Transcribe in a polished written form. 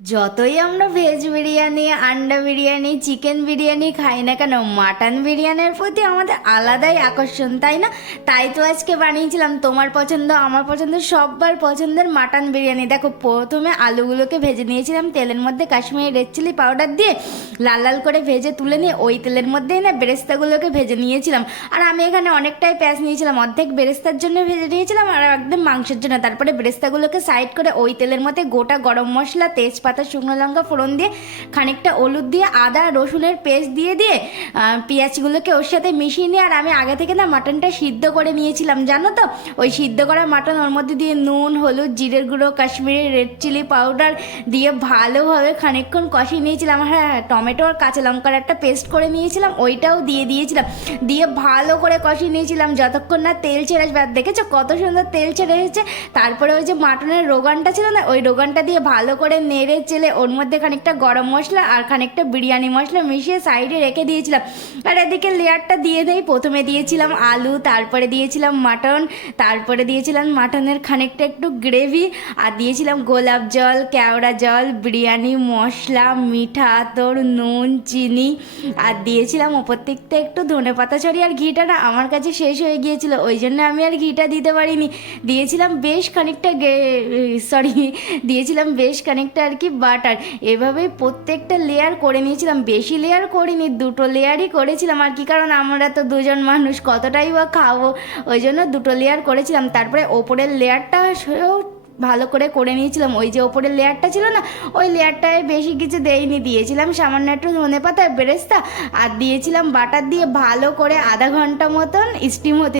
যতই আমরা ভেজ বিরিয়ানি, আন্ডা বিরিয়ানি, চিকেন বিরিয়ানি খাই না কেন, মাটন বিরিয়ানির প্রতি আমাদের আলাদাই আকর্ষণ, তাই না? তাই তো আজকে বানিয়েছিলাম তোমার পছন্দ আমার পছন্দ সবার পছন্দের মাটন বিরিয়ানি। দেখো, প্রথমে আলুগুলোকে ভেজে নিয়েছিলাম তেলের মধ্যে কাশ্মীরি রেড চিলি পাউডার দিয়ে লাল লাল করে ভেজে তুলে নিয়ে ওই তেলের মধ্যেই না বেরেস্তাগুলোকে ভেজে নিয়েছিলাম। আর আমি এখানে অনেকটাই পেঁয়াজ নিয়েছিলাম, অর্ধেক বেরেস্তার জন্য ভেজে নিয়েছিলাম আর একদম মাংসের জন্য। তারপরে বেরেস্তাগুলোকে সাইড করে ওই তেলের মধ্যে গোটা গরম মশলা, তেজপাতা, শুকনো লঙ্কা ফোড়ন দিয়ে খানিকটা হলুদ দিয়ে আদা রসুনের পেস্ট দিয়ে দিয়ে পেঁয়াজগুলোকে ওর সাথে মিশিয়ে নিয়ে, আর আমি আগে থেকে না মাটনটা সিদ্ধ করে নিয়েছিলাম, জানো তো? ওই সিদ্ধ করা মাটন ওর মধ্যে দিয়ে নুন, হলুদ, জিরের গুঁড়ো, কাশ্মীরি রেড চিলি পাউডার দিয়ে ভালোভাবে খানিকক্ষণ কষিয়ে নিয়েছিলাম। হ্যাঁ, টমেটো আর কাঁচা লঙ্কার একটা পেস্ট করে নিয়েছিলাম, ওইটাও দিয়ে দিয়েছিলাম, দিয়ে ভালো করে কষিয়ে নিয়েছিলাম যতক্ষণ না তেল ছেড়ে আসবে। আর দেখেছো কত সুন্দর তেল ছেড়ে এসেছে। তারপরে ওই যে মাটনের রোগানটা ছিল না, ওই রোগানটা দিয়ে ভালো করে নেড়ে চেলে ওর মধ্যে খানিকটা গরম মশলা আর খানিকটা বিরিয়ানি মশলা মিশিয়ে সাইডে রেখে দিয়েছিলাম। আর এদিকে লেয়ারটা দিয়ে দেই, প্রথমে দিয়েছিলাম আলু, তারপরে দিয়েছিলাম মাটন, তারপরে দিয়েছিলাম মাটনের খানিকটা একটু গ্রেভি, আর দিয়েছিলাম গোলাপ জল, কেওড়া জল, বিরিয়ানি মশলা, মিঠা আতর, নুন, চিনি, আর দিয়েছিলাম ওপর থেকে একটু ধনেপাতা ছড়িয়ে। আর ঘিটা না আমার কাছে শেষ হয়ে গিয়েছিল, ওই জন্য আমি আর ঘিটা দিতে পারিনি। দিয়েছিলাম বেশ খানিকটা দিয়েছিলাম বেশ খানিকটা আর কি বাটার। এভাবেই প্রত্যেকটা লেয়ার করে নিয়েছিলাম, বেশি লেয়ার করিনি, দুটো লেয়ারই করেছিলাম আর কি, কারণ আমরা তো দুজন মানুষ কতটাই বা খাবো, ওই জন্য দুটো লেয়ার করেছিলাম। তারপরে ওপরের লেয়ারটা ভালো করে নিয়েছিলাম। ওই যে ওপরের লেয়ারটা ছিল না, ওই লেয়ারটায় বেশি কিছু দেইনি, দিয়েছিলাম সামান্য একটু ধনেপাতা বেরেস্তা আর দিয়েছিলাম বাটার দিয়ে ভালো করে আধা ঘন্টা মতন স্টিম হতে